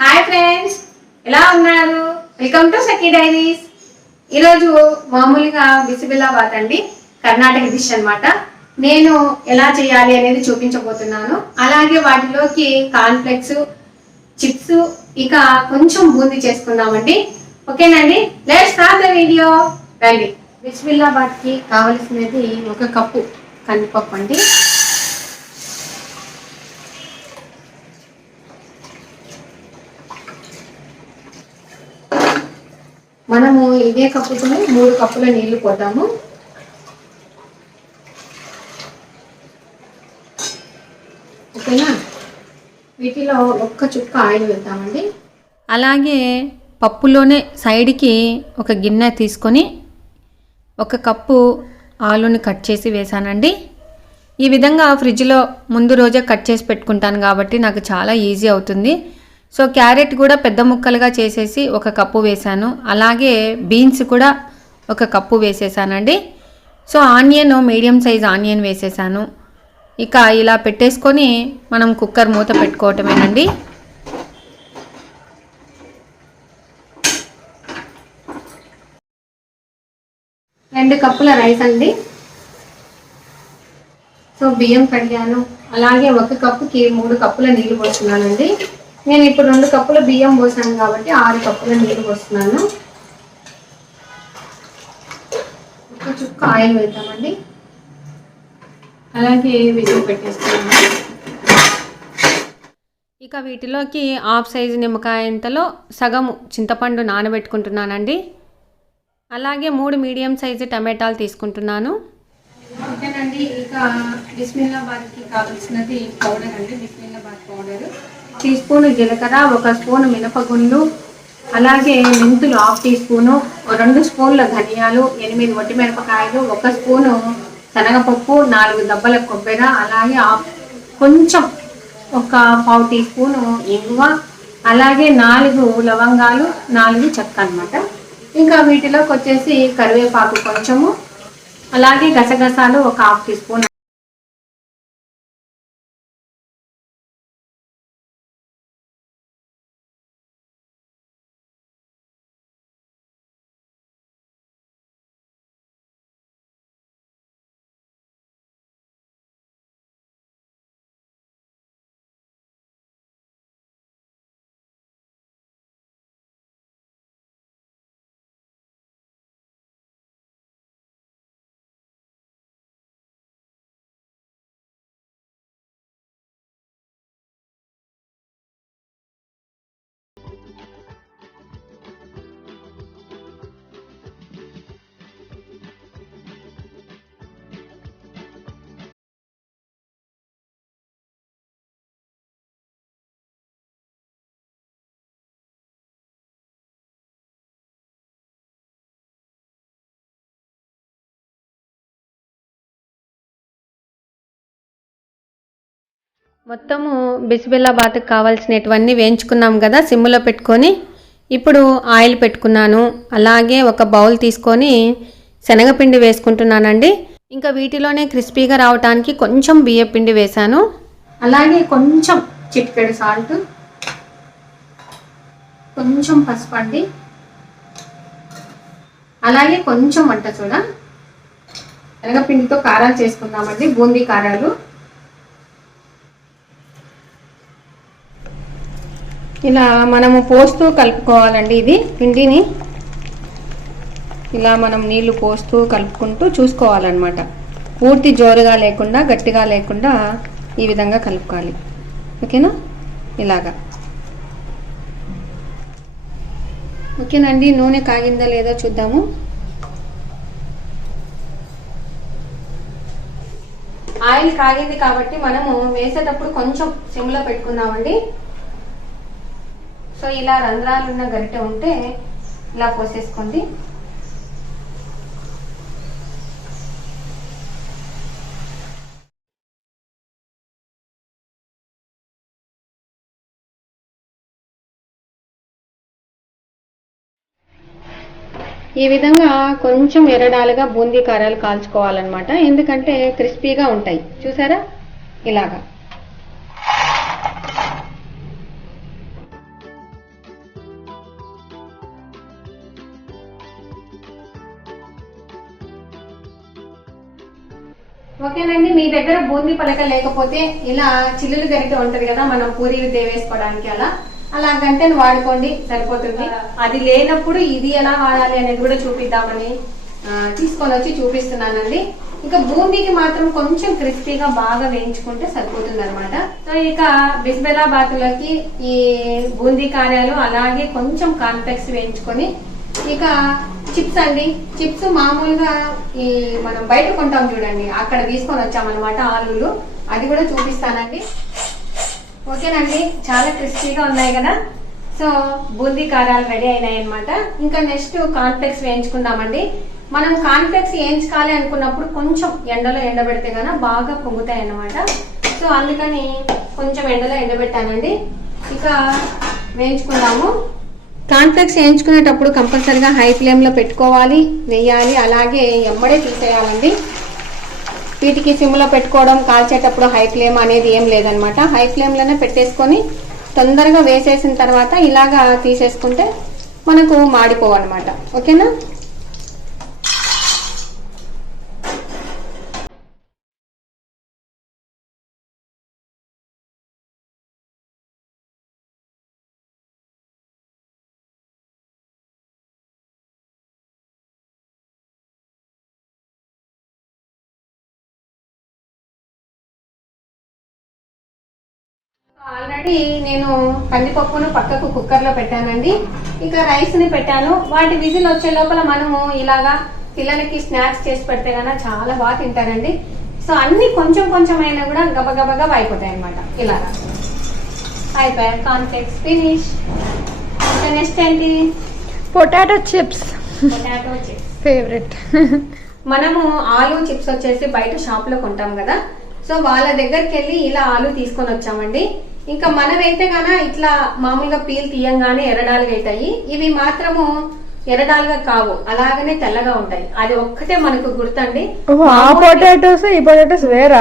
Hi friends, ఎలా ఉన్నారు? Welcome to Sakhi diaries. ఈరోజు మామూలుగా బిసిబిల్లాబాత్ అండి, కర్ణాటక డిష్ అన్నమాట. నేను ఎలా చేయాలి అనేది చూపించబోతున్నాను. అలాగే వాటిలోకి కార్న్ఫ్లెక్స్, చిప్స్, ఇక కొంచెం బూందీ చేసుకుందామండి. ఓకేనండి, లెట్స్ స్టార్ట్ ద వీడియో. రండి. బిసిబిల్లాబాత్కి కావలసినది 1 కప్పు కందిపప్పు అండి. మనము ఇదే కప్పుతో 3 కప్పుల నీళ్లు పోద్దాము. ఓకేనా? వీటిలో 1 చుక్క ఆయిల్ వేద్దామండి. అలాగే పప్పులోనే సైడ్కి ఒక గిన్నె తీసుకొని 1 కప్పు ఆలుని కట్ చేసి వేసానండి. ఈ విధంగా ఫ్రిడ్జ్లో ముందు రోజే కట్ చేసి పెట్టుకుంటాను కాబట్టి నాకు చాలా ఈజీ అవుతుంది. సో క్యారెట్ కూడా పెద్ద ముక్కలుగా చేసేసి 1 కప్పు వేసాను. అలాగే బీన్స్ కూడా 1 కప్పు వేసేసానండి. So onion medium size onion వేసేసాను. ఇక ఇలా పెట్టేసుకొని మనం కుక్కర్ మూత పెట్టుకోవటమేనండి. రెండు కప్పుల రైస్ అండి. సో బియ్యం కడిగాను. అలాగే 1 కప్పుకి 3 కప్పుల నీళ్లు పోస్తున్నానండి. నేను ఇప్పుడు 2 కప్పుల బియ్యం పోసాను కాబట్టి 6 కప్పుల నీళ్లు పోస్తున్నాను. 1 చుక్క ఆయిల్ వేద్దామండి. అలాగే విజిల్ పెట్టేస్తున్నాను. ఇక వీటిలోకి హాఫ్ సైజు నిమ్మకాయంతలో సగము చింతపండు నానబెట్టుకుంటున్నానండి. అలాగే 3 మీడియం సైజు టమాటాలు తీసుకుంటున్నాను. ఓకేనండి. ఇక బిస్మిల్లాబాద్కి కావాల్సినది పౌడర్ అండి. బిస్మిల్లాబాద్ పౌడర్ టీ స్పూన్ జీలకర్ర, 1 స్పూన్ మినపగుండు, అలాగే మెంతులు 1/2 టీ స్పూను, 2 స్పూన్ల ధనియాలు, 8 వట్టిమిరపకాయలు, 1 స్పూను శనగపప్పు, 4 దబ్బల కొబ్బరి, అలాగే కొంచెం 1/4 టీ స్పూను ఇంగువ, అలాగే 4 లవంగాలు, 4 చెక్క అన్నమాట. ఇంకా వీటిలోకి వచ్చేసి కరివేపాకు కొంచెము, అలాగే గసగసాలు 1/2 టీ స్పూన్. మొత్తము బిసిబిల్లాబాత్కి కావాల్సినటువన్నీ వేయించుకున్నాం కదా సిమ్లో పెట్టుకొని. ఇప్పుడు ఆయిల్ పెట్టుకున్నాను. అలాగే 1 బౌల్ తీసుకొని శనగపిండి వేసుకుంటున్నానండి. ఇంకా వీటిలోనే క్రిస్పీగా రావడానికి కొంచెం బియ్యపిండి వేశాను. అలాగే కొంచెం చిటికెడు సాల్ట్, కొంచెం పసుపు అండి, అలాగే కొంచెం వంట సోడా. శనగపిండితో కారాలు చేసుకుందామండి, బూందీ కారాలు. ఇలా మనము పోస్తూ కలుపుకోవాలండి. ఇది పిండిని ఇలా మనం నీళ్లు పోస్తూ కలుపుకుంటూ చూసుకోవాలన్నమాట. పూర్తి జోరుగా లేకుండా గట్టిగా లేకుండా ఈ విధంగా కలుపుకోవాలి. ఓకేనా? ఇలాగా. ఓకేనండి. నూనె కాగిందా లేదో చూద్దాము. ఆయిల్ కాగింది కాబట్టి మనము వేసేటప్పుడు కొంచెం సిమ్లో పెట్టుకుందామండి. సో ఇలా రంధ్రాలు ఉన్న గరిటె ఉంటే ఇలా పోసేసుకోండి. ఈ విధంగా కొంచెం ఎర్రడాలుగా బూందీ కారాలు కాల్చుకోవాలన్నమాట. ఎందుకంటే క్రిస్పీగా ఉంటాయి. చూసారా? ఇలాగా. ఓకేనండి, మీ దగ్గర బూందీ పలక లేకపోతే ఇలా చిల్లులు గరిటె ఉంటది కదా, మనం పూరీలు దేవేసుకోవడానికి అలా గంటెను వాడుకోండి, సరిపోతుంది. అది లేనప్పుడు ఇది ఎలా వాడాలి అనేది కూడా చూపిద్దామని తీసుకొని వచ్చి చూపిస్తున్నానండి. ఇంకా బూందీకి మాత్రం కొంచెం క్రిస్పీగా బాగా వేయించుకుంటే సరిపోతుంది అనమాట. సో ఇక బిస్బెలాబాద్లోకి ఈ బూందీ కార్యాలు అలాగే కొంచెం కాన్ఫ్లెక్స్ వేయించుకొని, ఇక చిప్స్ అండి. చిప్స్ మామూలుగా ఈ మనం బయట కొంటాం చూడండి, అక్కడ తీసుకొని వచ్చామన్నమాట ఆలులు. అది కూడా చూపిస్తానండి. ఓకేనండి, చాలా క్రిస్పీగా ఉన్నాయి కదా. సో బూందీ కారాలు రెడీ అయినాయి అనమాట. ఇంకా నెక్స్ట్ కాన్ఫ్లెక్స్ వేయించుకుందామండి. మనం కాన్ఫ్లెక్స్ వేయించుకోవాలి అనుకున్నప్పుడు కొంచెం ఎండలో ఎండబెడితే గాన బాగా పొంగుతాయి అన్నమాట. సో అందుకని కొంచెం ఎండలో ఎండబెట్టానండి. ఇక వేయించుకుందాము. కాన్ఫ్లెక్స్ వేయించుకునేటప్పుడు కంపల్సరిగా హై ఫ్లేమ్ లో పెట్టుకోవాలి, వేయాలి, అలాగే ఎమ్మడే తీసేయాలండి. వీటికి సిమ్లో పెట్టుకోవడం, కాల్చేటప్పుడు హై ఫ్లేమ్ అనేది ఏం లేదనమాట. హై ఫ్లేమ్లోనే పెట్టేసుకొని తొందరగా వేసేసిన తర్వాత ఇలాగా తీసేసుకుంటే మనకు మాడిపోవన్నమాట. ఓకేనా? ఆల్రెడీ నేను కందిపప్పును పక్కకు కుక్కర్ లో పెట్టానండి. ఇంకా రైస్ ని పెట్టాను. వాటి విజిల్ వచ్చే లోపల మనము ఇలాగా పిల్లలకి స్నాక్స్ చేసి పెడితే కన్నా చాలా బాగా తింటారండి. సో అన్ని కొంచెం కొంచెం అయినా కూడా గబగబగా అయిపోతాయి అనమాట. ఇలాగా అయిపోయాయి. Cornflakes finish. ఇంకా నెక్స్ట్ ఏంటి? Potato chips. Potato chips favourite. మనము ఆలు చిప్స్ వచ్చేసి బయట షాప్ లో కొంటాం కదా. సో వాళ్ళ దగ్గరికి వెళ్ళి ఇలా ఆలు తీసుకొని వచ్చామండి. ఇంకా మనమైతే గాన ఇట్లా మామూలుగా పీల్ తీయంగానే ఎర్రడాలుగా అవుతాయి. ఇవి మాత్రము ఎర్రడాలుగా కావు, అలాగనే తెల్లగా ఉంటాయి. అది ఒక్కటే మనకు గుర్తండి. పొటాటోస్ ఈ పొటాటోస్ వేరా?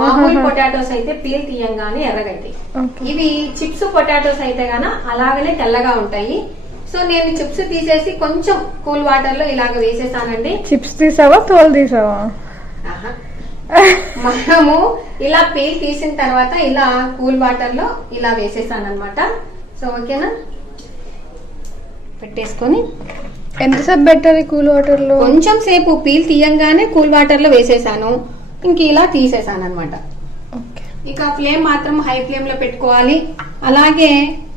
మామూలు పొటాటోస్ అయితే పీల్ తీయంగానే ఎర్రగైతాయి. ఇవి చిప్స్ పొటాటోస్ అయితే గాన అలాగనే తెల్లగా ఉంటాయి. సో నేను చిప్స్ తీసేసి కొంచెం కూల్ వాటర్ లో ఇలాగ వేసేసానండి. చిప్స్ తీసావా తోలు తీసావా? మనము ఇలా పీల్ తీసిన తర్వాత ఇలా కూల్ వాటర్ లో ఇలా వేసేసాను అనమాట. సో ఓకేనా? పెట్టేసుకొని ఎంతసేపు పెట్టాలి కూల్ వాటర్ లో? కొంచెం సేపు పీల్ తీయంగానే కూల్ వాటర్ లో వేసేసాను. ఇంక ఇలా తీసేసాను అనమాట. ఇక ఫ్లేమ్ మాత్రం హై ఫ్లేమ్ లో పెట్టుకోవాలి. అలాగే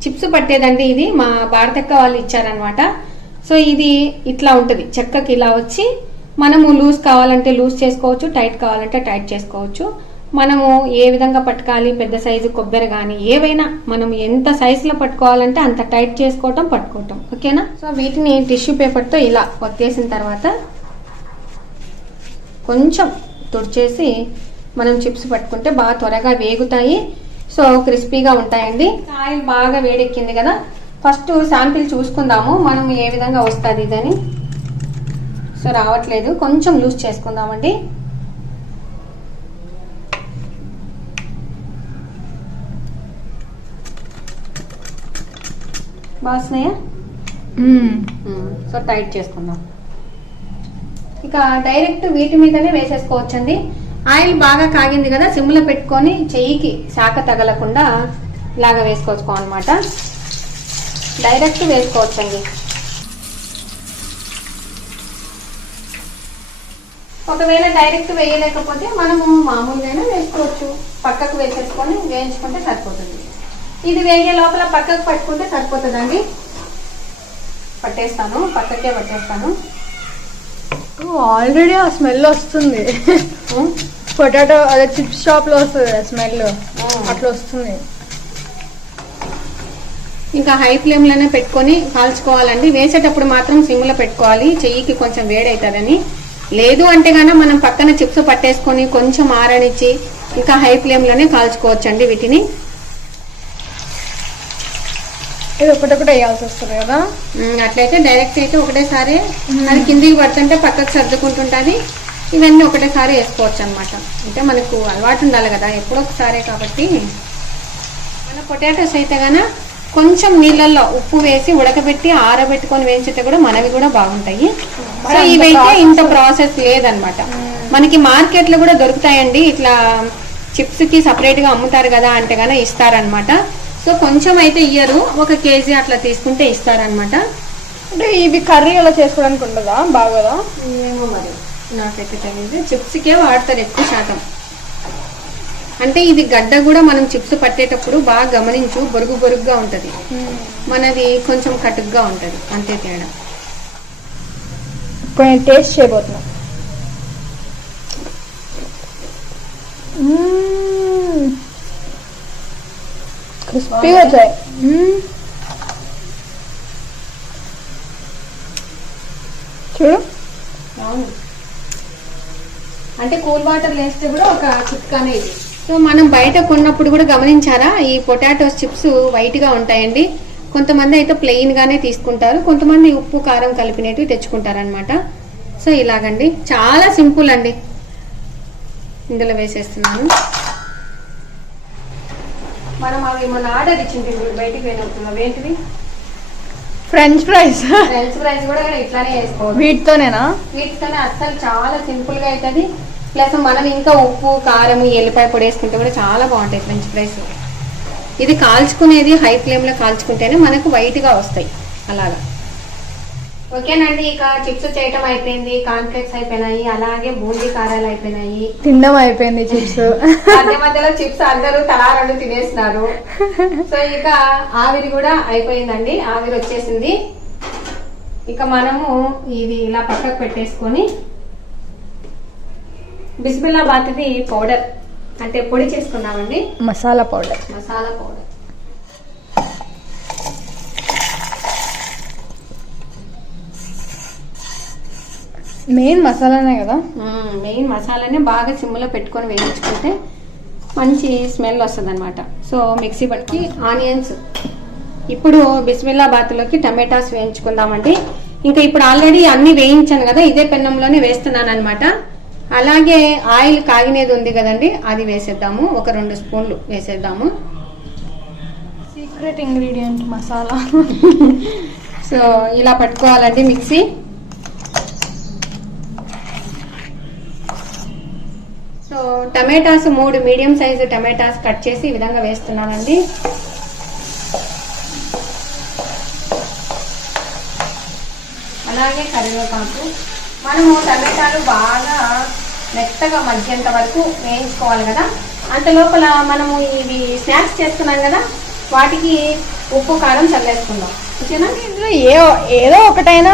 చిప్స్ పట్టేదండి, ఇది మా భారతక్క వాళ్ళు ఇచ్చారనమాట. సో ఇది ఇట్లా ఉంటది, చెక్కకి ఇలా వచ్చి మనము లూజ్ కావాలంటే లూజ్ చేసుకోవచ్చు, టైట్ కావాలంటే టైట్ చేసుకోవచ్చు. మనము ఏ విధంగా పట్టుకోవాలి, పెద్ద సైజు కొబ్బరి కానీ ఏవైనా మనం ఎంత సైజులో పట్టుకోవాలంటే అంత టైట్ చేసుకోవటం, పట్టుకోవటం. ఓకేనా? సో వీటిని టిష్యూ పేపర్తో ఇలా ఒత్తేసిన తర్వాత కొంచెం తుడిచేసి మనం చిప్స్ పట్టుకుంటే బాగా త్వరగా వేగుతాయి. సో క్రిస్పీగా ఉంటాయండి. ఆయిల్ బాగా వేడెక్కింది కదా, ఫస్ట్ శాంపిల్ చూసుకుందాము మనం ఏ విధంగా వస్తుంది ఇదని. సో రావట్లేదు, కొంచెం లూజ్ చేసుకుందామండి. బాగున్నాయా? సో టైట్ చేసుకుందాం. ఇక డైరెక్ట్ వీటి మీదనే వేసేసుకోవచ్చండి. ఆయిల్ బాగా కాగింది కదా, సిమ్లో పెట్టుకొని చెయ్యికి శాఖ తగలకుండా ఇలాగా వేసుకోవచ్చుకోనమాట. డైరెక్ట్ వేసుకోవచ్చండి. ఒకవేళ డైరెక్ట్ వేయలేకపోతే మనము మామూలుగానే వేసుకోవచ్చు. పక్కకు వేసేసుకొని వేయించుకుంటే సరిపోతుంది. ఇది వేగే లోపల పక్కకు పట్టుకుంటే సరిపోతుందండి. పట్టేస్తాను, పక్కకే పట్టేస్తాను. ఆల్రెడీ ఆ స్మెల్ వస్తుంది. పొటాటో అదే చిప్స్ షాప్ లో వస్తుంది స్మెల్, అట్లా వస్తుంది. ఇంకా హై ఫ్లేమ్ లోనే పెట్టుకొని కాల్చుకోవాలండి. వేసేటప్పుడు మాత్రం సిమ్ లో పెట్టుకోవాలి, చెయ్యికి కొంచెం వేడవుతుందని. లేదు అంటే గాన మనం పక్కన చిప్స్ పట్టేసుకొని కొంచెం ఆరనిచ్చి ఇంకా హై ఫ్లేమ్ లోనే కాల్చుకోవచ్చండి వీటిని. ఇది ఒకటొకటి వేయాల్సి వస్తుంది కదా. అట్లయితే డైరెక్ట్ అయితే ఒకటేసారి అది కిందికి పడుతుంటే పక్కకు సర్దుకుంటుంటుంది. ఇవన్నీ ఒకటేసారి వేసుకోవచ్చు అనమాట. అంటే మనకు అలవాటు ఉండాలి కదా, ఎప్పుడో ఒకసారే కాబట్టి. మన పొటాటోస్ అయితే గాన కొంచెం నీళ్ళల్లో ఉప్పు వేసి ఉడకబెట్టి ఆరబెట్టుకొని వేయించితే కూడా మనవి కూడా బాగుంటాయి. సో ఇవైతే ఇంత ప్రాసెస్ లేదనమాట. మనకి మార్కెట్ లో కూడా దొరుకుతాయండి, ఇట్లా చిప్స్ కి సపరేట్ గా అమ్ముతారు కదా అంటే గానీ ఇస్తారనమాట. సో కొంచెం అయితే ఇయ్యరు, 1 కేజీ అట్లా తీసుకుంటే ఇస్తారనమాట. అంటే ఇవి కర్రీ అలా చేసుకోవడానికి ఉండదా బాగా? ఏమో మరి నాకైతే తెలియదు. చిప్స్ కే వాడతారు ఎక్కువ శాతం. అంటే ఇది గడ్డ కూడా మనం చిప్స్ పట్టేటప్పుడు బాగా గమనించు, బొరుగు బొరుగుగా ఉంటది, మనది కొంచెం కటుగ్గా ఉంటది, అంతే తేడా. కొంచెం టేస్ట్ చేయబోతున్నా. క్రిస్పీగా వచ్చాయి. చూడు, అంటే కూల్ వాటర్ వేస్తే కూడా ఒక చిట్కానే ఇది. సో మనం బయట కొన్నప్పుడు కూడా గమనించారా, ఈ పొటాటోస్ చిప్స్ వైట్ గా ఉంటాయండి. కొంతమంది అయితే ప్లెయిన్ గానే తీసుకుంటారు, కొంతమంది ఉప్పు కారం కలిపినవి తెచ్చుకుంటారనమాట. సో ఇలాగండి, చాలా సింపుల్ అండి. ఇందులో వేసేస్తున్నాను. మనం అవి మన ఆర్డర్ ఇచ్చింది బయటికి పోయినప్పుడు ఏంటివి, ఫ్రెంచ్ ఫ్రైస్. ఫ్రెంచ్ ఫ్రైస్ కూడా ఇట్లానే వేసుకోవచ్చు. వీటితోనేనా? వీటితోనే అస్సలు చాలా సింపుల్ గా అవుతుంది. ప్లస్ మనం ఇంకా ఉప్పు కారం ఎల్లిపాయ పొడి వేసుకుంటే కూడా చాలా బాగుంటాయి ఫ్రెంచ్ ఫ్రైస్. ఇది కాల్చుకునేది హై ఫ్లేమ్ లో కాల్చుకుంటేనే మనకు వైట్ గా వస్తాయి అలాగా. ఓకేనండి, ఇక చిప్స్ చేయటం అయిపోయింది, కాన్ఫ్లెక్స్ అయిపోయినాయి, అలాగే బూందీ కారాలు అయిపోయినాయి, తినడం అయిపోయింది చిప్స్. మధ్య మధ్యలో చిప్స్ అందరూ తలా 2 తినేస్తున్నారు. సో ఇక ఆవిరి కూడా అయిపోయిందండి, ఆవిరి వచ్చేసింది. ఇక మనము ఇది ఇలా పక్కకు పెట్టేసుకొని బిస్మిల్లాబాద్ది పౌడర్ అంటే పొడి చేసుకున్నామండి, masala powder. Masala powder. Main మసాలానే కదా? మెయిన్ మసాలానే బాగా సిమ్లో పెట్టుకొని వేయించుకుంటే మంచి స్మెల్ వస్తుంది అనమాట. సో మిక్సీ పట్టి ఆనియన్స్, ఇప్పుడు బిస్మిల్లాబాద్లోకి టమాటాస్ వేయించుకుందామండి. ఇంకా ఇప్పుడు ఆల్రెడీ అన్ని వేయించాను కదా, ఇదే పెన్నంలోనే వేస్తున్నాను అనమాట. అలాగే ఆయిల్ కాగినేది ఉంది కదండి, అది వేసేద్దాము, ఒక 2 స్పూన్లు వేసేద్దాము. Secret ingredient masala. సో ఇలా పట్టుకోవాలండి mixie. So tomatoes 3 medium size tomatoes cut చేసి ఈ విధంగా వేస్తున్నానండి. అలాగే కరివేపాకు. మనము టమాటాలు బాగా మెత్తగా మగ్గేంత వరకు వేయించుకోవాలి కదా. అంత లోపల మనము ఇవి స్నాక్స్ చేస్తున్నాం కదా, వాటికి ఉప్పు కారం చల్లేసుకుందాం. ఓకేనా? ఇందులో ఏదో ఒకటైనా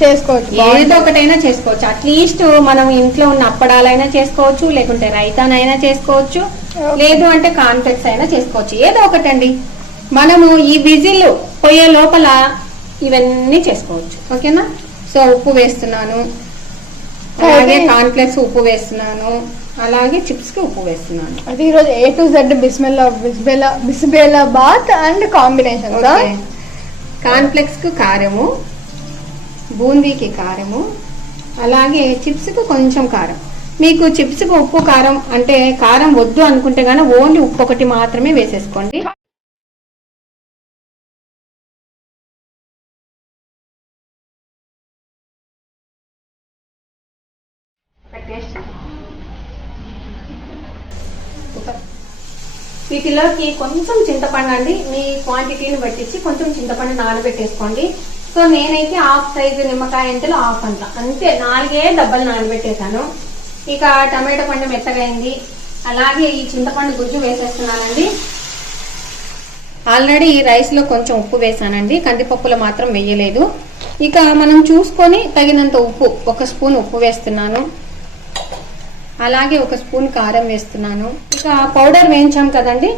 చేసుకోవచ్చు, ఏదో ఒకటైనా చేసుకోవచ్చు. అట్లీస్ట్ మనం ఇంట్లో ఉన్న అప్పడాలైనా చేసుకోవచ్చు, లేకుంటే రైతానైనా చేసుకోవచ్చు, లేదు అంటే కాన్ఫ్లెక్స్ అయినా చేసుకోవచ్చు, ఏదో ఒకటండి. మనము ఈ విజిల్ పోయే లోపల ఇవన్నీ చేసుకోవచ్చు. ఓకేనా? సో ఉప్పు వేస్తున్నాను, అలాగే కాన్ఫ్లెక్స్ ఉప్పు వేస్తున్నాను, అలాగే చిప్స్ కి ఉప్పు వేస్తున్నాను. అది ఈరోజు A to Z బిస్మిల్లాబాద్ అండ్ కాంబినేషన్. కాన్ఫ్లెక్స్ కు కారము, బూందీకి కారము, అలాగే చిప్స్ కు కొంచెం కారం. మీకు చిప్స్ కు ఉప్పు కారం అంటే కారం వద్దు అనుకుంటే గానీ ఓన్లీ ఉప్పు ఒకటి మాత్రమే వేసేసుకోండి. వీటిలోకి కొంచెం చింతపండు అండి, మీ క్వాంటిటీని బట్టించి కొంచెం చింతపండు నానబెట్టేసుకోండి. సో నేనైతే 1/2 సైజు నిమ్మకాయ అంతలో 1/2 అంత, అంతే 4 డబ్బాలు నానబెట్టేశాను. ఇక టమాటో పండు మెత్తగైంది, అలాగే ఈ చింతపండు గుజ్జు వేసేస్తున్నానండి. ఆల్రెడీ రైస్ లో కొంచెం ఉప్పు వేసానండి, కందిపప్పులో మాత్రం వేయలేదు. ఇక మనం చూసుకొని తగినంత ఉప్పు, 1 స్పూన్ ఉప్పు వేస్తున్నాను, అలాగే 1 స్పూన్ కారం వేస్తున్నాను. ఇక పౌడర్ వేయించాం కదండి,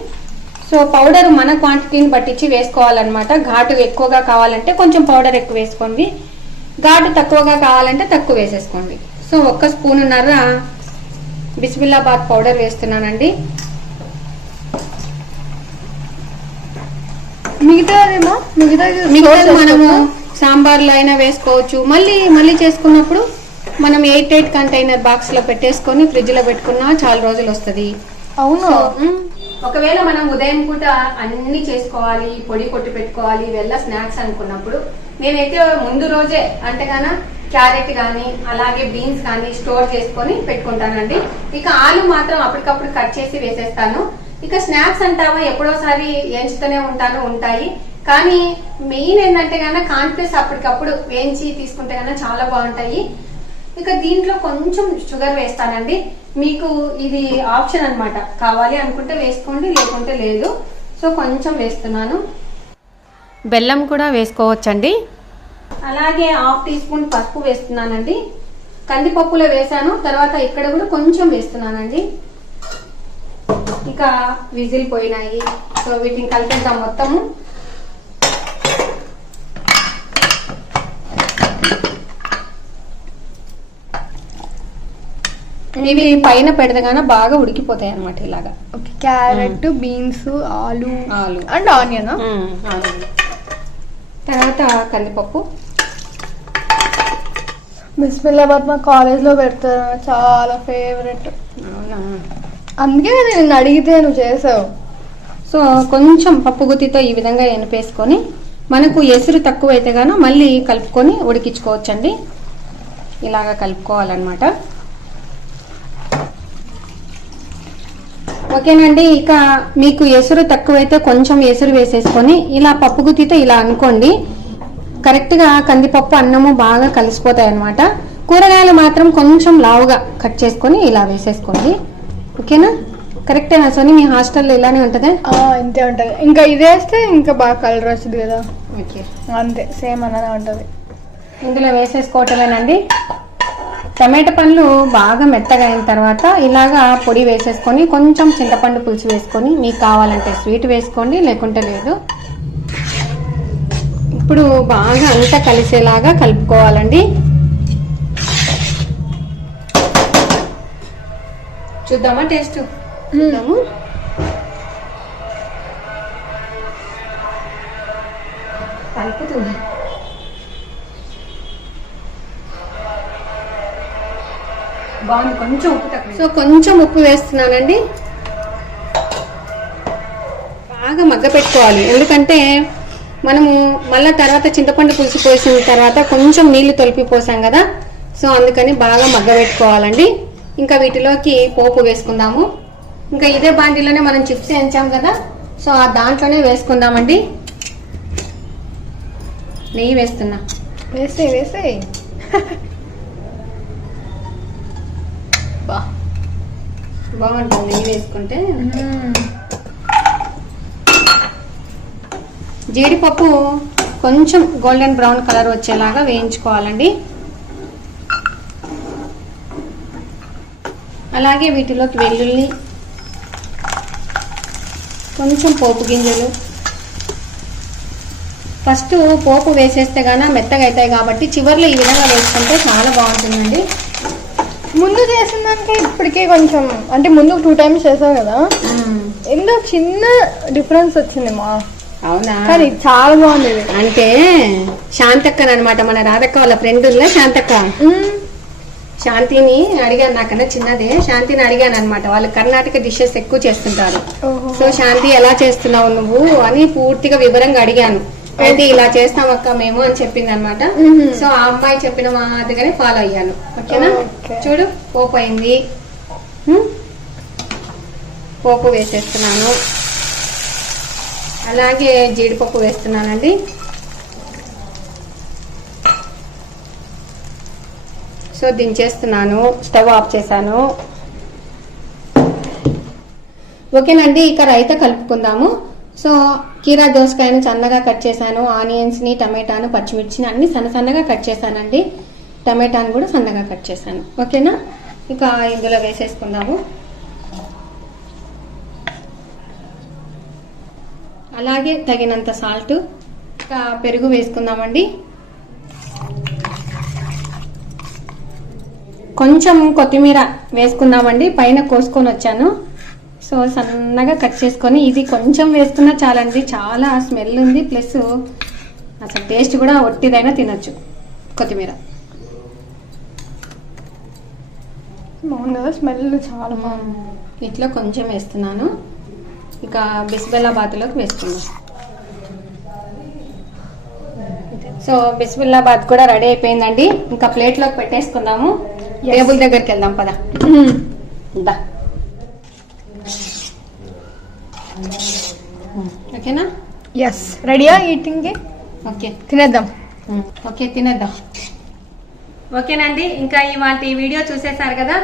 సో పౌడర్ మన క్వాంటిటీని బట్టించి వేసుకోవాలన్నమాట. ఘాటు ఎక్కువగా కావాలంటే కొంచెం పౌడర్ ఎక్కువ వేసుకోండి, ఘాటు తక్కువగా కావాలంటే తక్కువ వేసేసుకోండి. సో 1 స్పూనున్నర బిస్మిల్లాబాద్ పౌడర్ వేస్తున్నానండి. మిగతాది మనము సాంబార్లో అయినా వేసుకోవచ్చు. మళ్ళీ చేసుకున్నప్పుడు మనం 8 కంటైనర్ బాక్స్ లో పెట్టేసుకొని ఫ్రిడ్జ్ లో పెట్టుకున్నా చాలా రోజులు వస్తుంది. అవును, ఒకవేళ మనం ఉదయం పూట అన్ని చేసుకోవాలి, పొడి కొట్టి పెట్టుకోవాలి, వెళ్ళ స్నాక్స్ అనుకున్నప్పుడు నేనైతే ముందు రోజే అంటే గాన క్యారెట్ కానీ అలాగే బీన్స్ కానీ స్టోర్ చేసుకొని పెట్టుకుంటానండి. ఇక ఆలు మాత్రం అప్పటికప్పుడు కట్ చేసి వేసేస్తాను. ఇక స్నాక్స్ అంటావా ఎప్పుడోసారి ఎంచుతూనే ఉంటాయి. కానీ మెయిన్ ఏంటంటే గాన కాన్ఫ్లెక్స్ అప్పటికప్పుడు వేయించి తీసుకుంటే గాన చాలా బాగుంటాయి. ఇక దీంట్లో కొంచెం షుగర్ వేస్తానండి. మీకు ఇది ఆప్షన్ అన్నమాట, కావాలి అనుకుంటే వేసుకోండి, లేకుంటే లేదు. సో కొంచెం వేస్తున్నాను. బెల్లం కూడా వేసుకోవచ్చండి. అలాగే 1/2 టీ స్పూన్ పసుపు వేస్తున్నానండి. కందిపప్పులో వేసాను, తర్వాత ఇక్కడ కూడా కొంచెం వేస్తున్నానండి. ఇక విజిల్ పోయినాయి. సో వీటిని కలిపేద్దాం మొత్తము. ఇవి పైన పెడదగానే బాగా ఉడికిపోతాయి అన్నమాట ఇలాగా. క్యారెట్, బీన్స్, ఆలు అండ్ ఆనియన్. తర్వాత కందిపప్పు. బిస్మిల్లాబాద్ మా కాలేజ్ లో పెడతారు, చాలా ఫేవరెట్. అవునా, అందుకే నేను అడిగితే నువ్వు చేసావు. సో కొంచెం పప్పు గుత్తితో ఈ విధంగా ఎనిపేసుకొని మనకు ఎసురు తక్కువ అయితే గాన మళ్ళీ కలుపుకొని ఉడికించుకోవచ్చండి. ఇలాగా కలుపుకోవాలన్నమాట. ఓకేనండి. ఇక మీకు ఎసురు తక్కువైతే కొంచెం ఎసురు వేసేసుకొని ఇలా పప్పు గుత్తితో ఇలా అనుకోండి. కరెక్ట్గా కందిపప్పు అన్నము బాగా కలిసిపోతాయి అన్నమాట. కూరగాయలు మాత్రం కొంచెం లావుగా కట్ చేసుకొని ఇలా వేసేసుకోండి. ఓకేనా? కరెక్టేనా సోని? మీ హాస్టల్లో ఇలానే ఉంటుందా? ఇంతే ఉంటుంది. ఇంకా ఇది వేస్తే ఇంకా బాగా కలర్ వస్తుంది కదా. ఓకే, అంతే, సేమ్ అలానే ఉంటుంది. ఇందులో వేసేసుకోవటమేనండి. టమాటా పండ్లు బాగా మెత్తగా అయిన తర్వాత ఇలాగా పొడి వేసేసుకొని కొంచెం చింతపండు పులుసు వేసుకొని మీకు కావాలంటే స్వీట్ వేసుకోండి, లేకుంటే లేదు. ఇప్పుడు బాగా అంతా కలిసేలాగా కలుపుకోవాలండి. చూద్దామా టేస్ట్? చూద్దాము. కలుపుతుంది. బాగుంది. కొంచెం ఉప్పు తక్కువ. సో కొంచెం ఉప్పు వేస్తున్నానండి. బాగా మగ్గ పెట్టుకోవాలి, ఎందుకంటే మనము మళ్ళా తర్వాత చింతపండు పులుసు పోసిన తర్వాత కొంచెం నీళ్లు తొలిపి పోసాం కదా. సో అందుకని బాగా మగ్గ పెట్టుకోవాలండి. ఇంకా వీటిలోకి పోపు వేసుకుందాము. ఇంకా ఇదే బాండీలోనే మనం చిప్స్ వేయించాం కదా, సో ఆ దాంట్లోనే వేసుకుందామండి. నెయ్యి వేస్తున్నా. వేసే బాగుంటుంది నెయ్యి వేసుకుంటే. జీడిపప్పు కొంచెం గోల్డెన్ బ్రౌన్ కలర్ వచ్చేలాగా వేయించుకోవాలండి. అలాగే వీటిలోకి వెల్లుల్లి, కొంచెం పోపు గింజలు. ఫస్ట్ పోపు వేసేస్తే గాన మెత్తగా అవుతాయి కాబట్టి చివర్లో ఈ విధంగా వేసుకుంటే చాలా బాగుంటుందండి. ముందు చేసిన దానికి ఇప్పటికే కొంచెం, అంటే ముందు 2 times చేసావు కదా, ఎందుకు చిన్న డిఫరెన్స్ వచ్చింది మా. అవునా? కానీ చాలా బాగుంది. అంటే శాంతక్క అనమాట, మన రాధక్క వాళ్ళ ఫ్రెండ్ శాంతక్క. శాంతిని అడిగాను, నాకన్నా చిన్నదే. శాంతిని అడిగాను అనమాట. వాళ్ళు కర్ణాటక డిషెస్ ఎక్కువ చేస్తుంటారు. సో శాంతి ఎలా చేస్తున్నావు నువ్వు అని పూర్తిగా వివరంగా అడిగాను. అయితే ఇలా చేస్తాం అక్క మేము అని చెప్పింది అనమాట. సో ఆ అమ్మాయి చెప్పిన మాదిరిగానే ఫాలో అయ్యాను. ఓకేనా? చూడు, పోపు అయింది. పోపు వేసేస్తున్నాను. అలాగే జీడిపప్పు వేస్తున్నానండి. సో దించేస్తున్నాను, స్టవ్ ఆఫ్ చేశాను. ఓకేనండి. ఇక రైత కలుపుకుందాము. సో కీరా దోసకాయను సన్నగా కట్ చేశాను. ఆనియన్స్ని, టమాటాను, పచ్చిమిర్చిని అన్ని సన్నగా కట్ చేశానండి. టమాటాను కూడా సన్నగా కట్ చేశాను. ఓకేనా? ఇక ఇందులో వేసేసుకుందాము. అలాగే తగినంత సాల్ట్, ఇక పెరుగు వేసుకుందామండి. కొంచెం కొత్తిమీర వేసుకుందామండి. పైన కోసుకొని వచ్చాను. సో సన్నగా కట్ చేసుకొని ఇది కొంచెం వేసుకున్నా చాలండి. చాలా స్మెల్ ఉంది, ప్లస్ అసలు టేస్ట్ కూడా ఒట్టిదైనా తినొచ్చు. కొత్తిమీర బాగుంది, స్మెల్ చాలా బాగుంది. ఇట్లా కొంచెం వేస్తున్నాను. ఇక బిస్బెల్లాబాద్లోకి వేసుకుందాం. సో బిస్బెల్లాబాద్ కూడా రెడీ అయిపోయిందండి. ఇంకా ప్లేట్లోకి పెట్టేసుకుందాము. టేబుల్ దగ్గరికి వెళ్దాం పద. దా ఓకేనా? ఎస్, రెడీయా ఈటింగ్కి? ఓకే తినేద్దాం. ఓకే తినేద్దాం. ఓకేనండి, ఇంకా ఇవాళ ఈ వీడియో చూసేసారు కదా.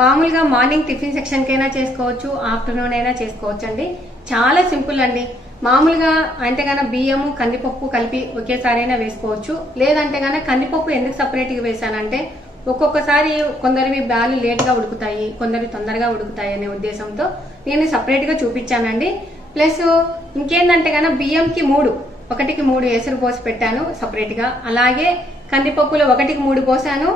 మామూలుగా మార్నింగ్ టిఫిన్ సెక్షన్కైనా చేసుకోవచ్చు, ఆఫ్టర్నూన్ అయినా చేసుకోవచ్చు అండి. చాలా సింపుల్ అండి. మామూలుగా అంటే కనుక బియ్యము కందిపప్పు కలిపి ఒకేసారైనా వేసుకోవచ్చు. లేదంటే కనుక కందిపప్పు ఎందుకు సపరేట్గా వేసానంటే ఒక్కొక్కసారి కొందరివి బ్యాలు లేట్గా ఉడుకుతాయి, కొందరి తొందరగా ఉడుకుతాయి అనే ఉద్దేశంతో నేను సపరేట్గా చూపించానండి. ప్లస్ ఇంకేందంటే కనుక బియ్యంకి 1కి 3 ఎసురు పోసి పెట్టాను సపరేట్గా. అలాగే కందిపప్పులో 1కి 3 పోసాను.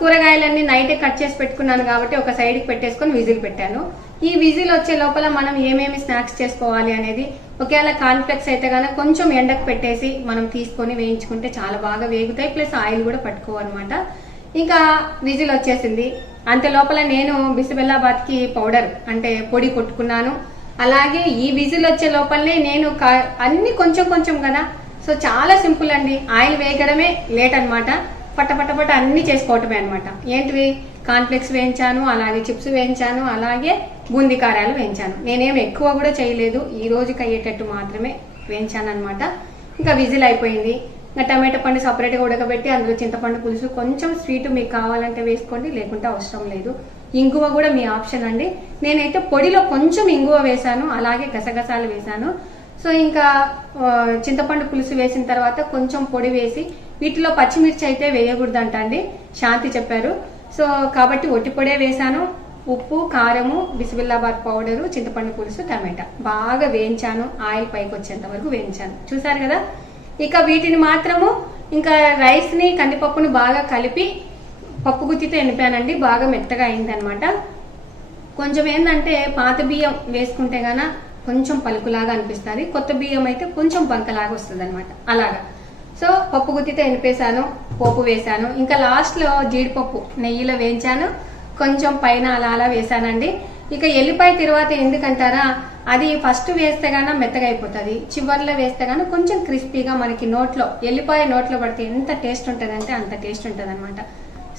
కూరగాయలన్నీ నైటే కట్ చేసి పెట్టుకున్నాను కాబట్టి ఒక సైడ్కి పెట్టేసుకొని విజిల్ పెట్టాను. ఈ విజిల్ వచ్చే లోపల మనం ఏమేమి స్నాక్స్ చేసుకోవాలి అనేది, ఒకవేళ కాన్ఫ్లెక్స్ అయితే కనుక కొంచెం ఎండకు పెట్టేసి మనం తీసుకొని వేయించుకుంటే చాలా బాగా వేగుతాయి. ప్లస్ ఆయిల్ కూడా పట్టుకోవన్నమాట. ఇంకా విజిల్ వచ్చేసింది. అంతే లోపల నేను బిసిబెల్లాబాద్కి పౌడర్ అంటే పొడి కొట్టుకున్నాను. అలాగే ఈ విజిల్ వచ్చే లోపలనే నేను అన్ని కొంచెం కొంచెం కదా, సో చాలా సింపుల్ అండి. ఆయిల్ వేయడమే లేట్ అనమాట. పట్టపట్టపట్ట అన్ని చేసుకోవటమే అనమాట. ఏంటివి, కాన్ఫ్లెక్స్ వేయించాను, అలాగే చిప్స్ వేయించాను, అలాగే బూందీ కారాలు వేయించాను. నేనేం ఎక్కువ కూడా చేయలేదు, ఈ రోజుకి అయ్యేటట్టు మాత్రమే వేయించాను అనమాట. ఇంకా విజిల్ అయిపోయింది. ఇంకా టమాటో పండు సపరేట్గా ఉడకబెట్టి అందులో చింతపండు పులుసు, కొంచెం స్వీట్ మీకు కావాలంటే వేసుకోండి, లేకుంటే అవసరం లేదు. ఇంగువ కూడా మీ ఆప్షన్ అండి. నేనైతే పొడిలో కొంచెం ఇంగువ వేసాను, అలాగే గసగసాలు వేసాను. సో ఇంకా చింతపండు పులుసు వేసిన తర్వాత కొంచెం పొడి వేసి, వీటిలో పచ్చిమిర్చి అయితే వేయకూడదంట అండి, శాంతి చెప్పారు. సో కాబట్టి ఒట్టి పొడే వేసాను. ఉప్పు, కారము, బిసిబెల్లాబాద్ పౌడరు, చింతపండు పులుసు, టమాటా బాగా వేయించాను. ఆయిల్ పైకి వచ్చేంత వరకు వేయించాను. చూసారు కదా. ఇక వీటిని మాత్రము ఇంకా రైస్ని కందిపప్పుని బాగా కలిపి పప్పు గుత్తితో ఎనిపానండి. బాగా మెత్తగా అయిందనమాట. కొంచెం ఏంటంటే పాత బియ్యం వేసుకుంటే గాన కొంచెం పలుకులాగా అనిపిస్తుంది, కొత్త బియ్యం అయితే కొంచెం బంకలాగా వస్తుంది అనమాట. అలాగా సో పప్పు గుత్తితో ఎనిపేశాను, పోపు వేశాను. ఇంకా లాస్ట్లో జీడిపప్పు నెయ్యిలో వేయించాను, కొంచెం పైన అలా అలా వేసానండి. ఇక ఎల్లిపాయ తర్వాత ఎందుకంటారా, అది ఫస్ట్ వేస్తే గాన మెత్తగా అయిపోతుంది, చివర్లో వేస్తే గాన కొంచెం క్రిస్పీగా మనకి నోట్లో, ఎల్లిపాయ నోట్లో పడితే ఎంత టేస్ట్ ఉంటుంది అంటే అంత టేస్ట్ ఉంటుంది అనమాట.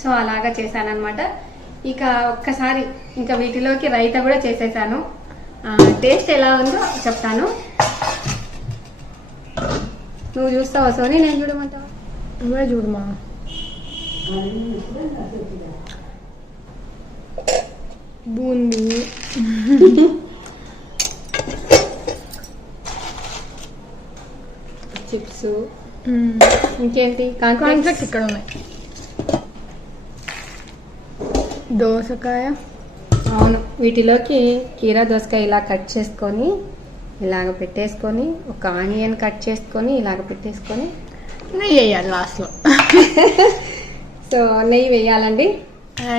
సో అలాగా చేశానమాట. ఇక ఒక్కసారి ఇంకా వీటిలోకి రైతా కూడా చేసేసాను. టేస్ట్ ఎలా ఉందో చెప్తాను. నువ్వు చూస్తావా సోని, నేను చూడమంటావా? నువ్వే చూడమా. బూందీ, చిప్స్, ఇంకేంటి కాన్ఫ్లెక్స్ ఇక్కడ ఉన్నాయి, దోసకాయ. అవును, వీటిలోకి కీరా దోసకాయ ఇలా కట్ చేసుకొని ఇలాగ పెట్టేసుకొని, ఒక ఆనియన్ కట్ చేసుకొని ఇలాగ పెట్టేసుకొని నెయ్యి వేయాలి లాస్ట్లో. సో నెయ్యి వేయాలండి.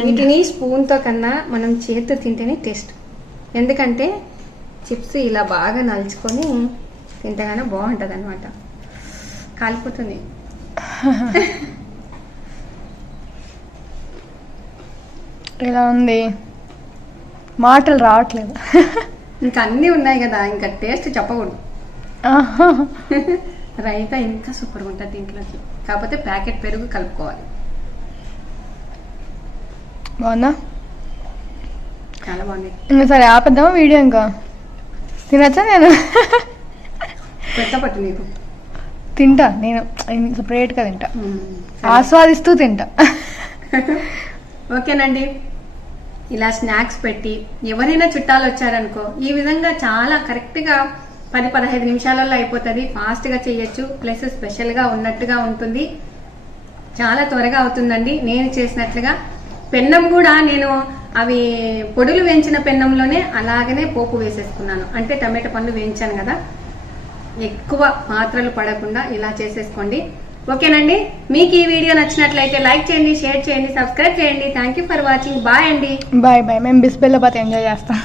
వీటిని స్పూన్తో కన్నా మనం చేతితో తింటేనే టేస్ట్. ఎందుకంటే చిప్స్ ఇలా బాగా నలుచుకొని తింటేగానే బాగుంటుంది అనమాట. కాలిపోతుంది. ఇలా ఉంది, మాటలు రావట్లేదు. ఇంకా అన్నీ ఉన్నాయి కదా, ఇంకా టేస్ట్ చెప్పకూడదు. రైతా ఇంకా సూపర్గా ఉంటుంది దీంట్లోకి. కాకపోతే ప్యాకెట్ పెరుగు కలుపుకోవాలి. బాగుందా? చాలా బాగుంది. ఇంకా సరే ఆపేద్దామా వీడియో? ఇంకా తినచ్చా? నేను పెట్టపట్టు నీకు తింటా, నేను సపరేట్గా తింటా, ఆస్వాదిస్తూ తింటా. ఓకేనండి, ఇలా స్నాక్స్ పెట్టి ఎవరైనా చుట్టాలు వచ్చారనుకో, ఈ విధంగా చాలా కరెక్ట్గా 10-15 నిమిషాలలో అయిపోతుంది. ఫాస్ట్గా చేయొచ్చు, ప్లస్ స్పెషల్గా ఉన్నట్టుగా ఉంటుంది, చాలా త్వరగా అవుతుందండి. నేను చేసినట్లుగా పెన్నం కూడా నేను అవి పొడులు వేయించిన పెన్నంలోనే అలాగనే పోపు వేసేసుకున్నాను. అంటే టమాటా పండు వేయించాను కదా, ఎక్కువ పాత్రలు పడకుండా ఇలా చేసేసుకోండి. ఓకేనండి, మీకు ఈ వీడియో నచ్చినట్లయితే లైక్ చేయండి, షేర్ చేయండి, సబ్స్క్రైబ్ చేయండి. Thank you for watching. Bye అండి. Bye bye. మేము బిస్బెల్లాబాద్ ఎంజాయ్ చేస్తాం.